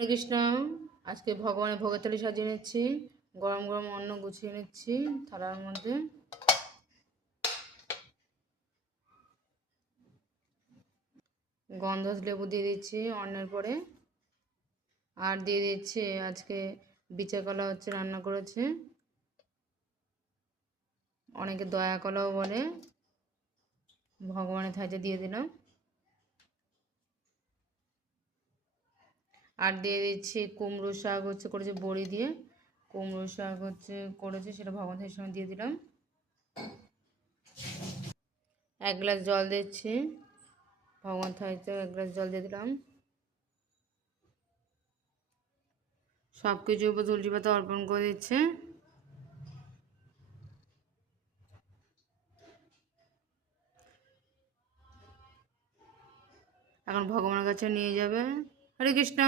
হরে কৃষ্ণ। আজকে ভগবানের ভোগের থালি সাজিয়ে নিচ্ছি। গরম গরম অন্ন গুছিয়ে নিচ্ছি থালার মধ্যে। গন্ধরাজ লেবু দিয়ে দিচ্ছি অন্নের পরে। আর দিয়ে দিচ্ছি আজকে বিচা কলা রান্না করেছে, অনেকে দয়া কলাও বলে। ভগবানের থালিতে দিয়ে দিলাম। আর দিয়ে দিচ্ছি কুমড়ো শাক করেছে বড়ি দিয়ে। কুমড়ো শাক করেছে, সেটা ভগবানের সঙ্গে দিয়ে দিলাম। 1 গ্লাস জল দিচ্ছি ভগবান থালিতে। 1 গ্লাস জল দিয়ে দিলাম। সব কিছুর উপর তুলসী পাতা অর্পণ করে দিচ্ছে। এখন ভগবানের কাছে নিয়ে যাবে। হরে কৃষ্ণ।